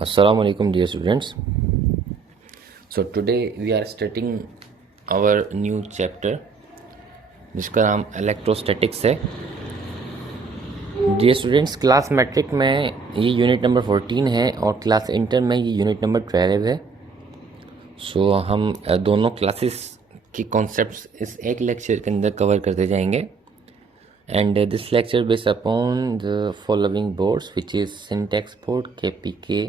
Assalamu alaikum dear students. So today we are starting our new chapter जिसका नाम electrostatics है. Dear students, class matric में ये unit number 14 है और क्लास इंटर में ये यूनिट नंबर 12 है. सो हम दोनों क्लासेस की कॉन्सेप्ट्स इस एक लेक्चर के अंदर कवर करते जाएंगे. And this lecture based upon the following boards which is syntax board, KPK,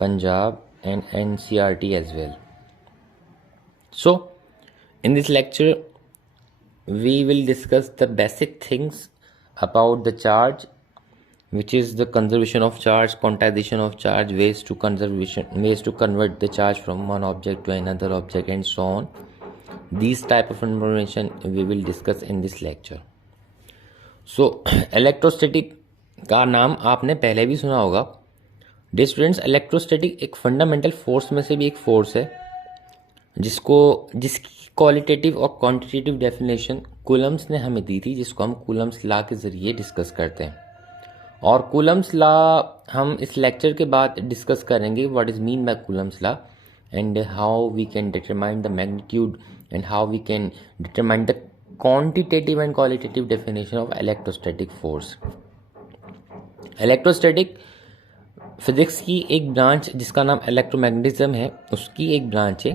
Punjab and NCERT as well. So in this lecture we will discuss the basic things about the charge, which is the conservation of charge, quantization of charge, ways to convert the charge from one object to another object and so on. These type of information we will discuss in this lecture. So electrostatic का नाम आपने पहले भी सुना होगा. Dear students, electrostatic एक fundamental force में से भी एक फोर्स है जिसकी क्वालिटेटिव और क्वांटिटेटिव डेफिनेशन कूलम्स ने हमें दी थी, जिसको हम कूलम्स लॉ के ज़रिए डिस्कस करते हैं. और कूलम्स लॉ हम इस लेक्चर के बाद डिस्कस करेंगे. What is mean by Coulomb's law and how we can determine the magnitude and how we can determine the quantitative and qualitative definition of electrostatic force. Electrostatic physics की एक branch जिसका नाम electromagnetism है, उसकी एक branch है,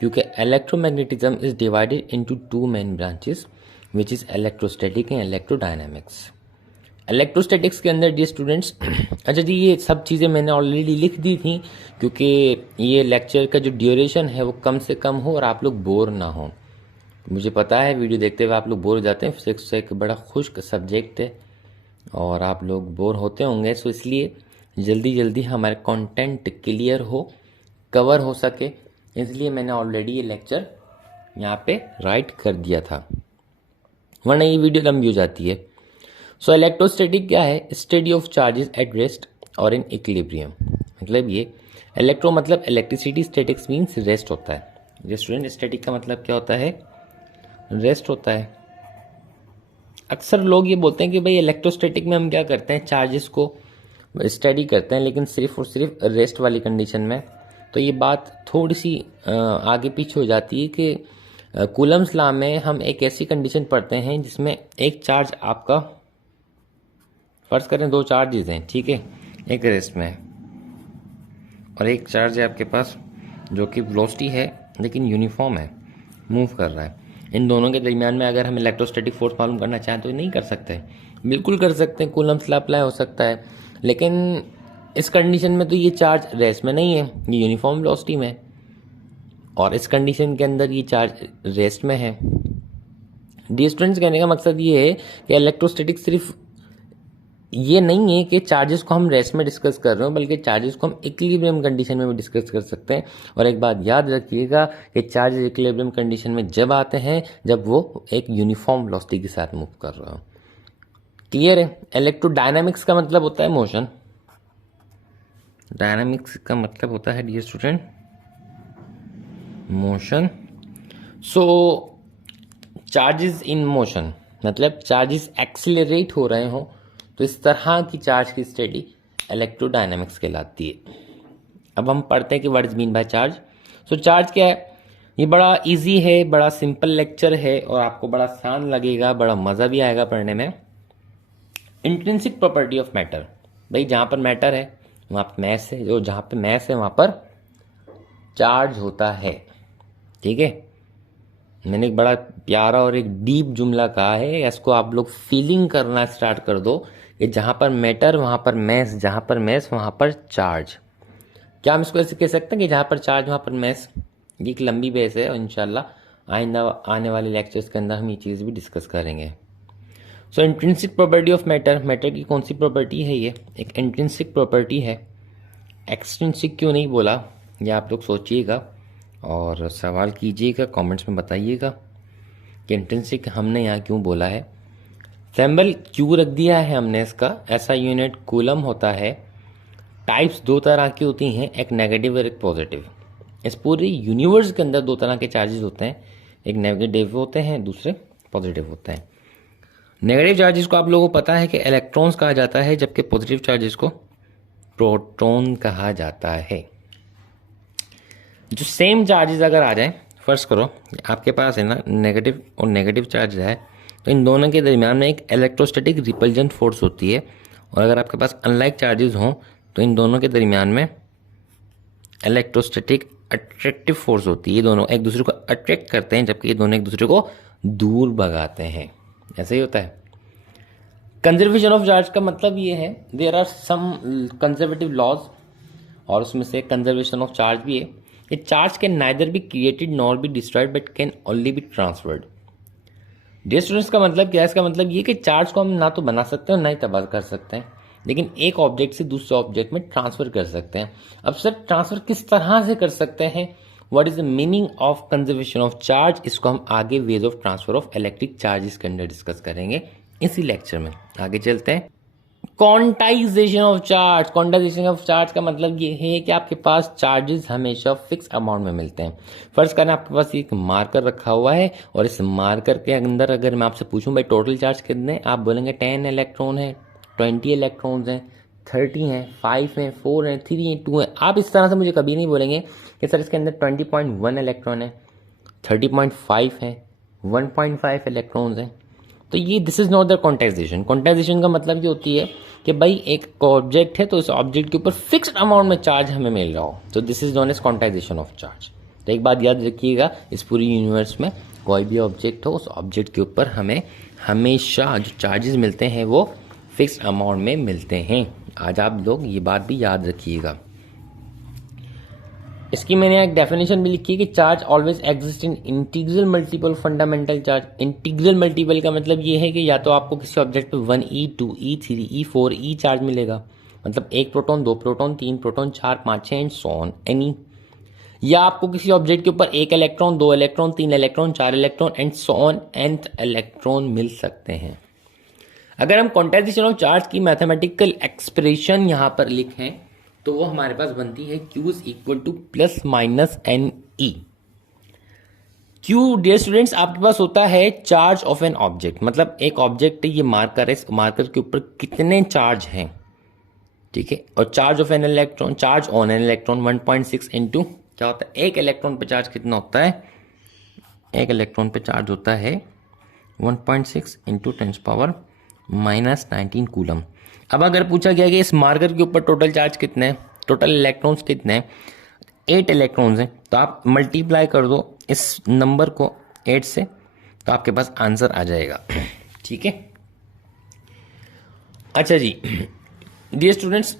क्योंकि electromagnetism is divided into two main branches which is electrostatic and electrodynamics. Electrostatics के अंदर डियर स्टूडेंट्स, अच्छा जी, ये सब चीज़ें मैंने ऑलरेडी लिख दी थी क्योंकि ये लेक्चर का जो ड्यूरेशन है वो कम से कम हो और आप लोग बोर ना हो. मुझे पता है वीडियो देखते हुए आप लोग बोर हो जाते हैं. फिजिक्स एक बड़ा खुश्क सब्जेक्ट है और आप लोग बोर होते होंगे. सो इसलिए जल्दी जल्दी हमारे कंटेंट क्लियर हो, कवर हो सके, इसलिए मैंने ऑलरेडी ये लेक्चर यहाँ पे राइट कर दिया था, वरना ये वीडियो लंबी हो जाती है. सो इलेक्ट्रोस्टैटिक क्या है? Study of charges at rest और इन इक्विलिब्रियम. मतलब ये इलेक्ट्रो मतलब इलेक्ट्रिसिटी, स्टैटिक्स मीन्स रेस्ट होता है. ये स्टूडेंट, स्टैटिक का मतलब क्या होता है? रेस्ट होता है. अक्सर लोग ये बोलते हैं कि भाई इलेक्ट्रोस्टैटिक में हम क्या करते हैं, चार्जेस को स्टडी करते हैं, लेकिन सिर्फ और सिर्फ रेस्ट वाली कंडीशन में. तो ये बात थोड़ी सी आगे पीछे हो जाती है कि कूलम्स लॉ में हम एक ऐसी कंडीशन पढ़ते हैं जिसमें एक चार्ज आपका, फर्ज करें दो चार्जेस हैं, ठीक है, एक रेस्ट में है और एक चार्ज है आपके पास जो कि वेलोसिटी है लेकिन यूनिफॉर्म है, मूव कर रहा है. इन दोनों के दरमियान में अगर हम इलेक्ट्रोस्टैटिक फोर्स मालूम करना चाहें तो नहीं कर सकते. बिल्कुल कर सकते हैं, कूलम्स लॉ अप्लाई हो सकता है, लेकिन इस कंडीशन में तो ये चार्ज रेस्ट में नहीं है, ये यूनिफॉर्म वेलोसिटी में है. और इस कंडीशन के अंदर ये चार्ज रेस्ट में है. डियर स्टूडेंट्स, कहने का मकसद ये है कि इलेक्ट्रोस्टैटिक सिर्फ ये नहीं है कि चार्जेस को हम रेस्ट में डिस्कस कर रहे हो, बल्कि चार्जेस को हम इक्विलिब्रियम कंडीशन में भी डिस्कस कर सकते हैं. और एक बात याद रखिएगा कि चार्जेस इक्विलिब्रियम कंडीशन में जब आते हैं जब वो एक यूनिफॉर्म वेलोसिटी के साथ मूव कर रहा हो. क्लियर है? इलेक्ट्रोडायनामिक्स का मतलब होता है मोशन. डायनामिक्स का मतलब होता है dear student motion. So charges in motion मतलब चार्जेस एक्सिलरेट हो रहे हो, तो इस तरह की चार्ज की स्टडी इलेक्ट्रोडायनामिक्स कहलाती है. अब हम पढ़ते हैं कि what is mean by charge. So charge क्या है? ये बड़ा इजी है, बड़ा सिंपल लेक्चर है और आपको बड़ा आसान लगेगा, बड़ा मज़ा भी आएगा पढ़ने में. Intrinsic property of matter. भाई जहाँ पर मैटर है वहाँ पर मैस है, जो जहाँ पे मैस है वहाँ पर चार्ज होता है. ठीक है, मैंने एक बड़ा प्यारा और एक डीप जुमला कहा है, इसको आप लोग फीलिंग करना स्टार्ट कर दो कि जहाँ पर मैटर वहाँ पर मैस, जहाँ पर मैस वहाँ पर चार्ज. क्या हम इसको ऐसे कह सकते हैं कि जहाँ पर चार्ज वहाँ पर मैस? ये एक लंबी बेस है और इंशाल्लाह आइंदा आने वाले लेक्चर्स के अंदर हम ये चीज़ भी डिस्कस करेंगे. So intrinsic property of matter. Matter की कौन सी प्रॉपर्टी है? ये एक इंट्रिंसिक प्रॉपर्टी है. एक्सट्रिंसिक क्यों नहीं बोला, ये आप लोग सोचिएगा और सवाल कीजिएगा, कमेंट्स में बताइएगा कि इंट्रिंसिक हमने यहाँ क्यों बोला है. सिंबल क्यों रख दिया है हमने इसका? ऐसा यूनिट कूलम होता है. टाइप्स दो तरह की होती हैं, एक नेगेटिव और एक पॉजिटिव. इस पूरे यूनिवर्स के अंदर दो तरह के चार्जेस होते हैं, एक नेगेटिव होते हैं, दूसरे पॉजिटिव होते हैं. नेगेटिव चार्जेस को आप लोगों को पता है कि इलेक्ट्रॉन्स कहा जाता है, जबकि पॉजिटिव चार्जेस को प्रोटॉन कहा जाता है। जो सेम चार्जेस अगर आ जाए, फर्स्ट करो आपके पास है ना नेगेटिव और नेगेटिव चार्ज है, तो इन दोनों के दरमियान में एक इलेक्ट्रोस्टैटिक रिपल्जन फोर्स होती है। और अगर आपके पास अनलाइक चार्जेस हों तो इन दोनों के दरमियान में इलेक्ट्रोस्टैटिक अट्रैक्टिव फोर्स होती है। ये दोनों एक दूसरे को अट्रैक्ट करते हैं, जबकि ये दोनों एक दूसरे को दूर भगाते हैं। ऐसे ही होता है। कंजर्वेशन ऑफ चार्ज का मतलब ये है, there are some conservative laws, और उसमें से कंजर्वेशन ऑफ चार्ज भी है। ये charge can neither be created nor be destroyed but can only be transferred. Dear students, का मतलब क्या है? इसका मतलब ये कि चार्ज को हम ना तो बना सकते हैं और ना ही तबाह कर सकते हैं, लेकिन एक ऑब्जेक्ट से दूसरे ऑब्जेक्ट में ट्रांसफर कर सकते हैं। अब सर ट्रांसफर किस तरह से कर सकते हैं? What is the meaning of conservation of charge? इसको हम आगे ways of transfer of electric charges के अंदर डिस्कस करेंगे इसी लेक्चर में। आगे चलते हैं। Quantization of charge. Quantization of charge का मतलब ये है कि आपके पास चार्जेस हमेशा फिक्स अमाउंट में मिलते हैं। फर्ज करें आपके पास एक मार्कर रखा हुआ है, और इस मार्कर के अंदर अगर मैं आपसे पूछूं भाई टोटल चार्ज कितने, आप बोलेंगे 10 इलेक्ट्रॉन है, 20 इलेक्ट्रॉन्स हैं, 30 हैं, 5 हैं, 4 हैं, 3 हैं, 2 हैं। आप इस तरह से मुझे कभी नहीं बोलेंगे कि सर इसके अंदर 20.1 इलेक्ट्रॉन है, 30.5 है, 1.5 इलेक्ट्रॉन्स हैं। तो ये this is not the quantization. Quantization का मतलब ये होती है कि भाई एक ऑब्जेक्ट है तो इस ऑब्जेक्ट के ऊपर फिक्स्ड अमाउंट में चार्ज हमें मिल रहा हो, तो this is known as quantization of charge. तो एक बात याद रखिएगा, इस पूरी यूनिवर्स में कोई भी ऑब्जेक्ट हो, उस ऑब्जेक्ट के ऊपर हमें हमेशा जो चार्जेस मिलते हैं वो फिक्स्ड अमाउंट में मिलते हैं। आज आप लोग ये बात भी याद रखिएगा। इसकी मैंने एक डेफिनेशन भी लिखी है कि charge always exist in integral multiple fundamental charge. Integral multiple का मतलब ये है कि या तो आपको किसी ऑब्जेक्ट पे 1e 2e 3e 4e charge मिलेगा, मतलब एक प्रोटॉन, दो प्रोटॉन, तीन proton, 4 5 6 and so on any, या आपको किसी ऑब्जेक्ट के ऊपर एक इलेक्ट्रॉन, दो इलेक्ट्रॉन, तीन electron, 4 electron and so on nth electron मिल सकते हैं। अगर हम क्वांटाइजेशन ऑफ चार्ज की मैथमेटिकल एक्सप्रेशन यहां पर लिखें तो वो हमारे पास बनती है Q is equal to plus minus n e. Q dear students आपके पास होता है चार्ज ऑफ एन ऑब्जेक्ट, मतलब एक ऑब्जेक्ट है, ये मार्कर है, इस मार्कर के ऊपर कितने चार्ज हैं, ठीक है। और charge of an electron, charge on an electron 1.6 into क्या होता है, एक इलेक्ट्रॉन पे चार्ज कितना होता है, एक इलेक्ट्रॉन पे चार्ज होता है 1.6 इंटू 10⁻⁻19 कूलम। अब अगर पूछा गया कि इस मार्कर के ऊपर टोटल चार्ज कितने हैं, टोटल इलेक्ट्रॉन्स कितने हैं, 8 इलेक्ट्रॉन्स हैं, तो आप मल्टीप्लाई कर दो इस नंबर को 8 से, तो आपके पास आंसर आ जाएगा, ठीक है। अच्छा जी डियर स्टूडेंट्स,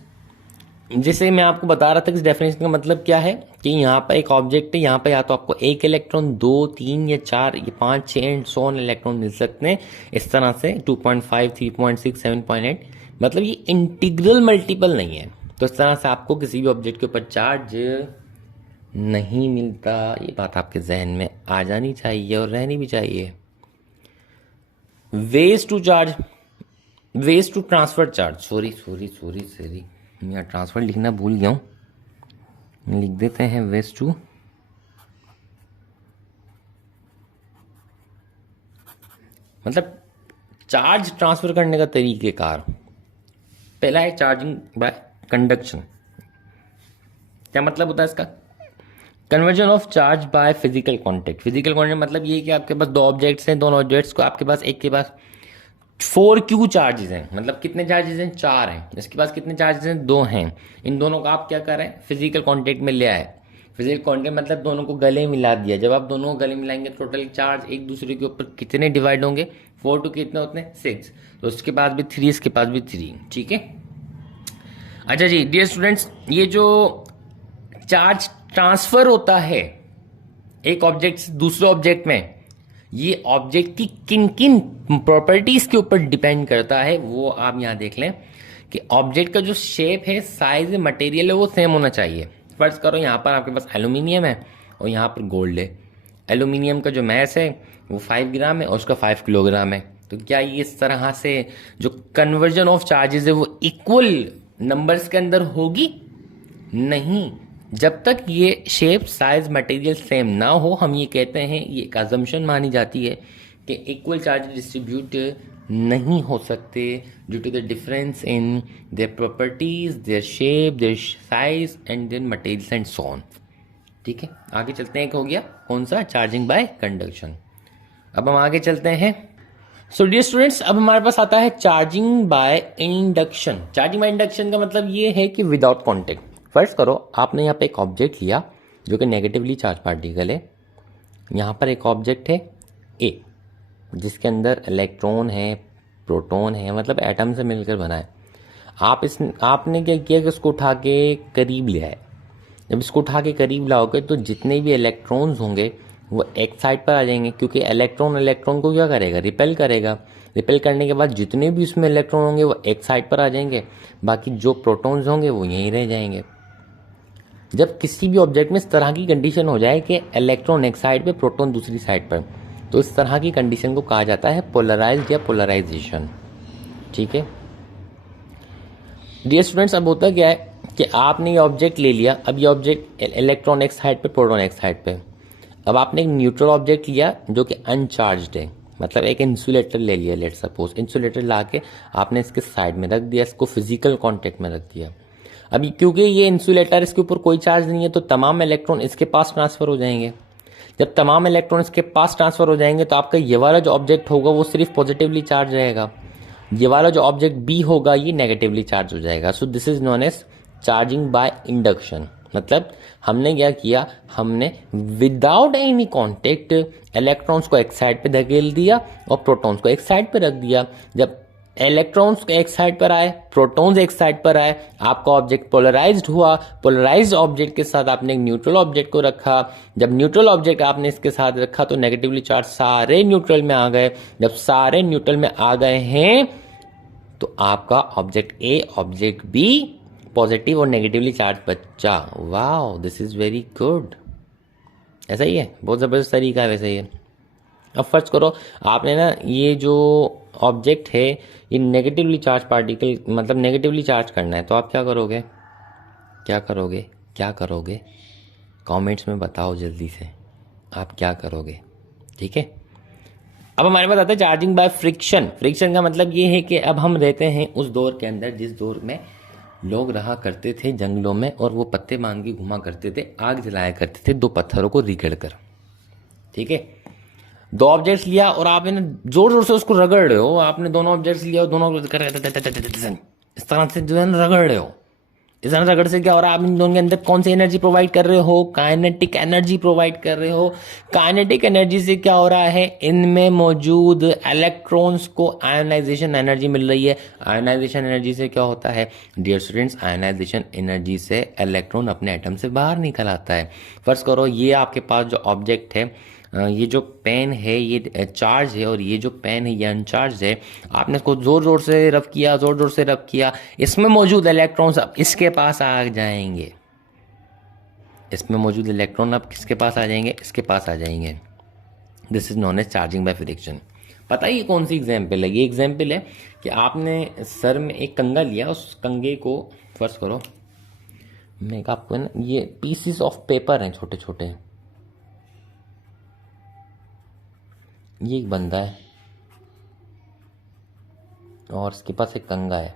जैसे मैं आपको बता रहा था कि इस डेफिनेशन का मतलब क्या है कि यहाँ पर एक ऑब्जेक्ट है, यहाँ पर या तो आपको एक इलेक्ट्रॉन, 2 3 या 4 या 5 6 एंड सो ऑन इलेक्ट्रॉन मिल सकते हैं। इस तरह से 2.5 3.6 7.8, मतलब ये इंटीग्रल मल्टीपल नहीं है, तो इस तरह से आपको किसी भी ऑब्जेक्ट के ऊपर चार्ज नहीं मिलता। ये बात आपके जहन में आ जानी चाहिए और रहनी भी चाहिए। Ways to charge, ways to transfer charge, sorry मैं ट्रांसफर लिखना भूल गया हूँ, लिख देते हैं वेज टू, मतलब चार्ज ट्रांसफर करने का तरीकेकार। पहला है चार्जिंग बाय कंडक्शन। क्या मतलब होता है इसका? Conversion of charge by physical contact. Physical contact मतलब ये कि आपके पास दो ऑब्जेक्ट्स हैं, दोनों ऑब्जेक्ट्स को आपके पास एक के पास 4q चार्जेस हैं, मतलब कितने चार्जेस हैं, 4 हैं। इसके पास कितने चार्जेस हैं, 2 हैं। इन दोनों का आप क्या कर रहे हैं, फिजिकल कांटेक्ट में ले आए। फिजिकल कांटेक्ट मतलब दोनों को गले मिला दिया। जब आप दोनों को गले मिलाएंगे टोटल चार्ज एक दूसरे के ऊपर कितने डिवाइड होंगे, 4 टू कितने होते हैं, 6। तो उसके पास भी 3, इसके पास भी 3, ठीक है। अच्छा जी डियर स्टूडेंट्स, ये जो चार्ज ट्रांसफर होता है एक ऑब्जेक्ट से दूसरे ऑब्जेक्ट में, ये ऑब्जेक्ट की किन किन प्रॉपर्टीज के ऊपर डिपेंड करता है, वो आप यहां देख लें कि ऑब्जेक्ट का जो शेप है, साइज, मटेरियल है, वो सेम होना चाहिए। फर्ज करो यहां पर आपके पास एल्यूमिनियम है और यहां पर गोल्ड है। एल्यूमिनियम का जो मैस है वो 5 ग्राम है और उसका 5 किलोग्राम है। तो क्या ये इस तरह से जो कन्वर्जन ऑफ चार्जेस है वो इक्वल नंबर्स के अंदर होगी? नहीं, जब तक ये शेप, साइज, मटेरियल सेम ना हो, हम ये कहते हैं, ये एक अजम्पशन मानी जाती है कि इक्वल चार्ज डिस्ट्रीब्यूट नहीं हो सकते due to the difference in their properties, their shape, their size and their materials and so on. ठीक है, आगे चलते हैं। एक हो गया कौन सा, चार्जिंग बाय कंडक्शन। अब हम आगे चलते हैं। सो डियर स्टूडेंट्स, अब हमारे पास आता है charging by induction. Charging by induction का मतलब ये है कि विदाउट कॉन्टेक्ट। फर्स्ट करो, आपने यहाँ पे एक ऑब्जेक्ट लिया जो कि नेगेटिवली चार्ज पार्टिकल है। यहाँ पर एक ऑब्जेक्ट है ए, जिसके अंदर इलेक्ट्रॉन है, प्रोटॉन है, मतलब एटम से मिलकर बना है। आपने क्या किया कि उसको उठा के करीब ले आए। जब इसको उठा के करीब लाओगे तो जितने भी इलेक्ट्रॉन्स होंगे वो एक साइड पर आ जाएंगे, क्योंकि इलेक्ट्रॉन को क्या करेगा, रिपेल करेगा। रिपेल करने के बाद जितने भी उसमें इलेक्ट्रॉन होंगे वो एक साइड पर आ जाएंगे, बाकी जो प्रोटॉन्स होंगे वो यहीं रह जाएंगे। जब किसी भी ऑब्जेक्ट में इस तरह की कंडीशन हो जाए कि इलेक्ट्रॉन एक साइड पे, प्रोटॉन दूसरी साइड पर, तो इस तरह की कंडीशन को कहा जाता है पोलराइज्ड या पोलराइजेशन। ठीक है डियर स्टूडेंट्स, अब होता क्या है कि आपने ये ऑब्जेक्ट ले लिया। अब ये ऑब्जेक्ट इलेक्ट्रॉन एक साइड पे, प्रोटॉन एक साइड पे। अब आपने एक न्यूट्रल ऑब्जेक्ट लिया जो कि अनचार्ज्ड है, मतलब एक इंसुलेटर ले लिया। लेट सपोज इंसुलेटर ला के आपने इसके साइड में रख दिया, इसको फिजिकल कॉन्टेक्ट में रख दिया। अभी क्योंकि ये इंसुलेटर, इसके ऊपर कोई चार्ज नहीं है, तो तमाम इलेक्ट्रॉन इसके पास ट्रांसफर हो जाएंगे। जब तमाम इलेक्ट्रॉन इसके पास ट्रांसफर हो जाएंगे तो आपका ये वाला जो ऑब्जेक्ट होगा वो सिर्फ पॉजिटिवली चार्ज रहेगा, ये वाला जो ऑब्जेक्ट बी होगा ये नेगेटिवली चार्ज हो जाएगा। So this is known as charging by induction. मतलब हमने क्या किया, हमने विदाउट एनी कॉन्टेक्ट इलेक्ट्रॉन्स को एक साइड पे धकेल दिया और प्रोटॉन्स को एक साइड पे रख दिया। जब इलेक्ट्रॉन्स एक साइड पर आए, प्रोटॉन्स एक साइड पर आए, आपका ऑब्जेक्ट पोलराइज्ड हुआ। पोलराइज्ड ऑब्जेक्ट के साथ आपने एक न्यूट्रल ऑब्जेक्ट को रखा। जब न्यूट्रल ऑब्जेक्ट आपने इसके साथ रखा तो नेगेटिवली चार्ज सारे न्यूट्रल में आ गए। जब सारे न्यूट्रल में आ गए हैं तो आपका object A, object B positive और नेगेटिवली चार्ज बचा। Wow, this is very good. ऐसा ही है, बहुत जबरदस्त तरीका है वैसे ही है। अब फर्ज करो आपने ना ये जो ऑब्जेक्ट है ये नेगेटिवली चार्ज पार्टिकल, मतलब नेगेटिवली चार्ज करना है, तो आप क्या करोगे, क्या करोगे कमेंट्स में बताओ जल्दी से, आप क्या करोगे। ठीक है, अब हमारे पास आता है चार्जिंग बाय फ्रिक्शन। फ्रिक्शन का मतलब ये है कि अब हम रहते हैं उस दौर के अंदर जिस दौर में लोग रहा करते थे जंगलों में, और वो पत्ते बांध के घुमा करते थे, आग जलाया करते थे दो पत्थरों को रगड़ कर। ठीक है, दो ऑब्जेक्ट्स लिया और आप जोर जोर से उसको रगड़ रहे हो। आपने दोनों ऑब्जेक्ट्स लिया और दोनों इस तरह से जो है ना रगड़ रहे हो। इस तरह रगड़ से क्या हो रहा है, आप इन दोनों के अंदर कौन सी एनर्जी प्रोवाइड कर रहे हो, काइनेटिक एनर्जी प्रोवाइड कर रहे हो। काइनेटिक एनर्जी से क्या हो रहा है, इनमें मौजूद इलेक्ट्रॉन्स को आयोनाइजेशन एनर्जी मिल रही है। आयोनाइजेशन एनर्जी से क्या होता है डियर स्टूडेंट्स, आयोनाइजेशन एनर्जी से इलेक्ट्रॉन अपने एटम से बाहर निकल आता है। फर्ज करो ये आपके पास जो ऑब्जेक्ट है, ये जो पेन है ये चार्ज है और ये जो पेन है ये अनचार्ज है। आपने इसको जोर जोर से रब किया, इसमें मौजूद इलेक्ट्रॉन्स अब इसके पास आ जाएंगे। इसमें मौजूद इलेक्ट्रॉन अब किसके पास आ जाएंगे, इसके पास आ जाएंगे। This is known as charging by friction. पता है ये कौन सी एग्जाम्पल है, ये एग्जाम्पल है कि आपने सर में एक कंगा लिया, उस कंगे को फर्ज करो मैं आपको ना ये पीसीस ऑफ पेपर हैं छोटे छोटे। ये एक बंदा है और इसके पास एक कंगा है।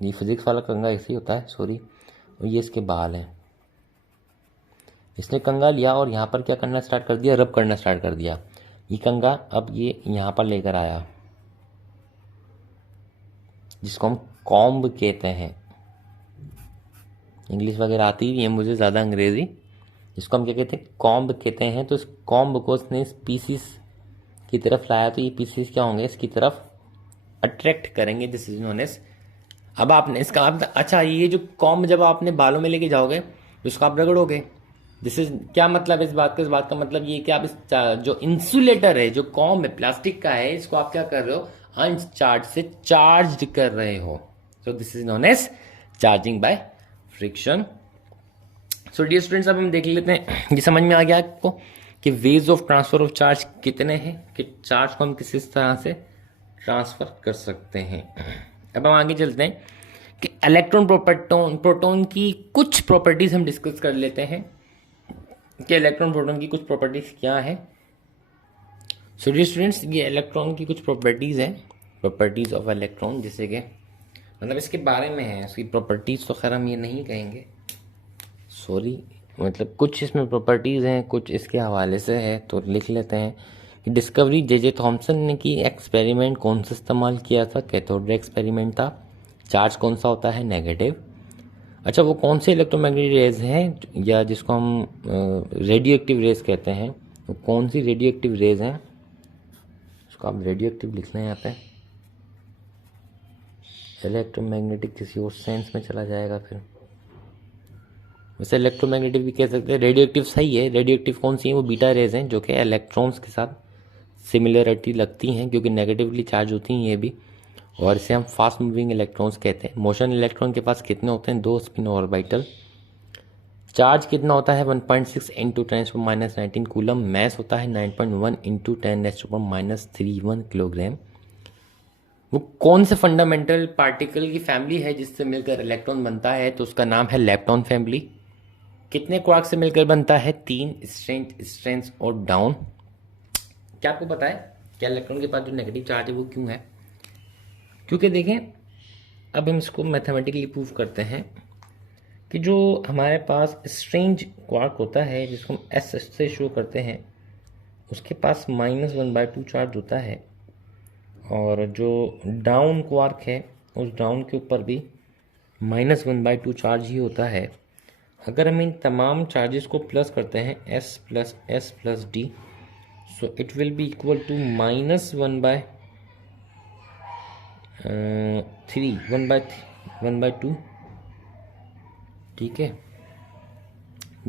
ये फिजिक्स वाला कंगा ऐसे ही होता है, सॉरी। और ये इसके बाल हैं। इसने कंगा लिया और यहाँ पर क्या करना स्टार्ट कर दिया, रब करना स्टार्ट कर दिया। ये कंगा अब ये यहाँ पर लेकर आया, जिसको हम कॉम्ब कहते हैं। इंग्लिश वगैरह आती ही है मुझे ज़्यादा, अंग्रेजी। इसको हम क्या कहते हैं, कॉम्ब कहते हैं। तो इस कॉम्ब को उसने इस पीसीस की तरफ लाया, तो ये पीसीस क्या होंगे, इसकी तरफ अट्रैक्ट करेंगे। This is known as. अब आपने इसका अच्छा, ये जो कॉम्ब जब आपने बालों में लेके जाओगे तो इसको आप रगड़ोगे। दिस इज क्या मतलब इस बात का, इस बात का मतलब ये कि आप इस जो इंसुलेटर है, जो कॉम्ब है प्लास्टिक का है, इसको आप क्या कर रहे हो, अनचार्ज से चार्ज कर रहे हो। So this is known as charging by friction. So dear students, अब हम देख लेते हैं, ये समझ में आ गया आपको कि ways of transfer of charge कितने हैं, कि चार्ज को हम किस तरह से ट्रांसफर कर सकते हैं। अब हम आगे चलते हैं कि इलेक्ट्रॉन प्रोटॉन की कुछ प्रॉपर्टीज हम डिस्कस कर लेते हैं कि इलेक्ट्रॉन प्रोटॉन की कुछ प्रॉपर्टीज क्या है। सो डियर स्टूडेंट्स, ये इलेक्ट्रॉन की कुछ प्रॉपर्टीज़ हैं, प्रॉपर्टीज़ ऑफ इलेक्ट्रॉन, जैसे कि मतलब इसके बारे में है, इसकी प्रॉपर्टीज़ तो खैर हम ये नहीं कहेंगे, सॉरी, मतलब कुछ इसमें प्रॉपर्टीज़ हैं, कुछ इसके हवाले से है, तो लिख लेते हैं कि डिस्कवरी जे थॉमसन ने की, एक्सपेरिमेंट कौन सा इस्तेमाल किया था, कैथोड रे एक्सपेरिमेंट था, चार्ज कौन सा होता है, नेगेटिव। अच्छा, वो कौन से इलेक्ट्रोमैग्नेटिक रेज हैं, या जिसको हम रेडियो एक्टिव रेज कहते हैं, वो कौन सी रेडियो एक्टिव रेज हैं, उसको आप रेडियो एक्टिव लिख लें यहाँ पे। इलेक्ट्रोमैग्नेटिक किसी और सेंस में चला जाएगा फिर, वैसे इलेक्ट्रोमैग्नेटिक भी कह सकते हैं, रेडियो एक्टिव सही है। रेडियो एक्टिव कौन सी है, वो बीटा रेज हैं, जो कि इलेक्ट्रॉन्स के साथ सिमिलरिटी लगती हैं, क्योंकि नेगेटिवली चार्ज होती हैं ये भी, और इसे हम फास्ट मूविंग इलेक्ट्रॉन्स कहते हैं। मोशन इलेक्ट्रॉन के पास कितने होते हैं, 2 स्पिन ऑर्बिटल। चार्ज कितना होता है, 1.6 इंटू 10⁻⁹ कूलम। मैस होता है 9.1 इंटू 10⁻³ किलोग्राम। वो कौन से फंडामेंटल पार्टिकल की फैमिली है जिससे मिलकर इलेक्ट्रॉन बनता है, तो उसका नाम है लेप्टॉन फैमिली। कितने क्वार्क से मिलकर बनता है, 3, स्ट्रेंथ और डाउन। क्या आपको पता है क्या इलेक्ट्रॉन के पास जो नेगेटिव चार्ज है वो क्यों है? क्योंकि देखें, अब हम इसको मैथमेटिकली प्रूव करते हैं कि जो हमारे पास स्ट्रेंज क्वार्क होता है, जिसको हम एस से शो करते हैं, उसके पास -1/2 चार्ज होता है, और जो डाउन क्वार्क है उस डाउन के ऊपर भी -1/2 चार्ज ही होता है। अगर हम इन तमाम चार्जेस को प्लस करते हैं, s plus s plus d, so it will be equal to -1/2, ठीक है,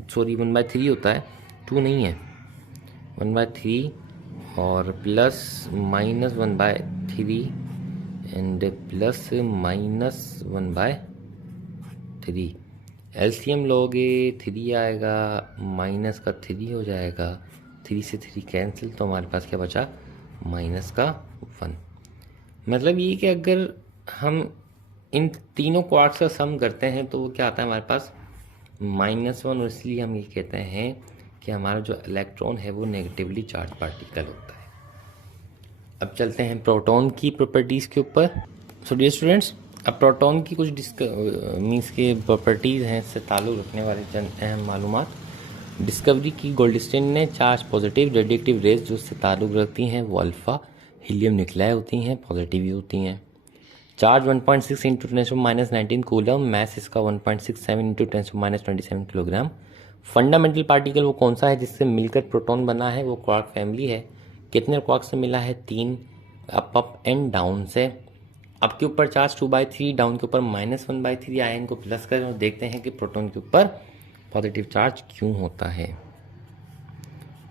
सॉरी 1/3 होता है, 2 नहीं है, 1/3 और प्लस -1/3 एंड प्लस -1/3। एलसीएम लोगे 3 आएगा, माइनस का 3 हो जाएगा, 3 से 3 कैंसिल, तो हमारे पास क्या बचा, -1। मतलब ये कि अगर हम इन तीनों क्वार्क्स का सम करते हैं तो वो क्या आता है हमारे पास, -1, और इसलिए हम ये कहते हैं कि हमारा जो इलेक्ट्रॉन है वो नेगेटिवली चार्ज पार्टिकल होता है। अब चलते हैं प्रोटॉन की प्रॉपर्टीज़ के ऊपर। सो डियर स्टूडेंट्स, अब प्रोटॉन की कुछ मीन्स के प्रॉपर्टीज़ हैं, इससे ताल्लुक़ रखने वाले चंद अहम मालूमात। डिस्कवरी की गोल्डस्टीन ने, चार्ज पॉजिटिव रेडिएक्टिव रेज जो उससे ताल्लुक़ रखती हैं वो अल्फ़ा हीलियम न्यूक्लियाई होती हैं, पॉजिटिव ही होती हैं। चार्ज 1.6 इंटू 10⁻⁹ कूलम, मैस इसका 1.67 इंटू 10⁻27 किलोग्राम। फंडामेंटल पार्टिकल वो कौन सा है जिससे मिलकर प्रोटॉन बना है, वो क्वार्क फैमिली है। कितने क्वार्क से मिला है, 3, अप एंड डाउन से। अप के ऊपर चार्ज 2/3, डाउन के ऊपर -1/3 आया, इनको प्लस करें और देखते हैं कि प्रोटॉन के ऊपर पॉजिटिव चार्ज क्यों होता है।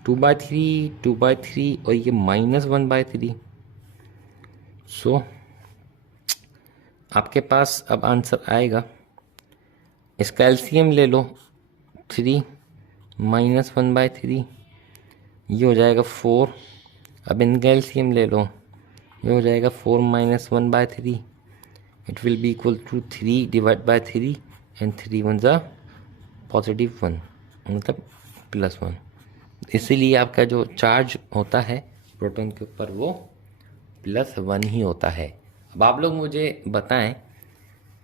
2/3 और ये -1/3, सो आपके पास अब आंसर आएगा, इसका एलसीएम ले लो, 3 -1/3, ये हो जाएगा 4। अब इनका एलसीएम ले लो, ये हो जाएगा 4 -1/3, it will be equal to 3 divide by 3 and 3 1 ज़ा +1, मतलब +1। इसीलिए आपका जो चार्ज होता है प्रोटॉन के ऊपर वो +1 ही होता है। अब आप लोग मुझे बताएं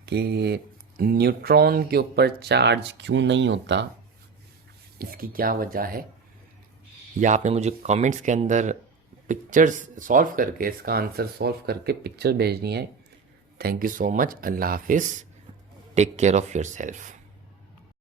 कि न्यूट्रॉन के ऊपर चार्ज क्यों नहीं होता, इसकी क्या वजह है, या आपने मुझे कमेंट्स के अंदर पिक्चर्स सॉल्व करके, इसका आंसर सॉल्व करके पिक्चर भेजनी है। थैंक यू सो मच, अल्लाह हाफिज़, take care of your self.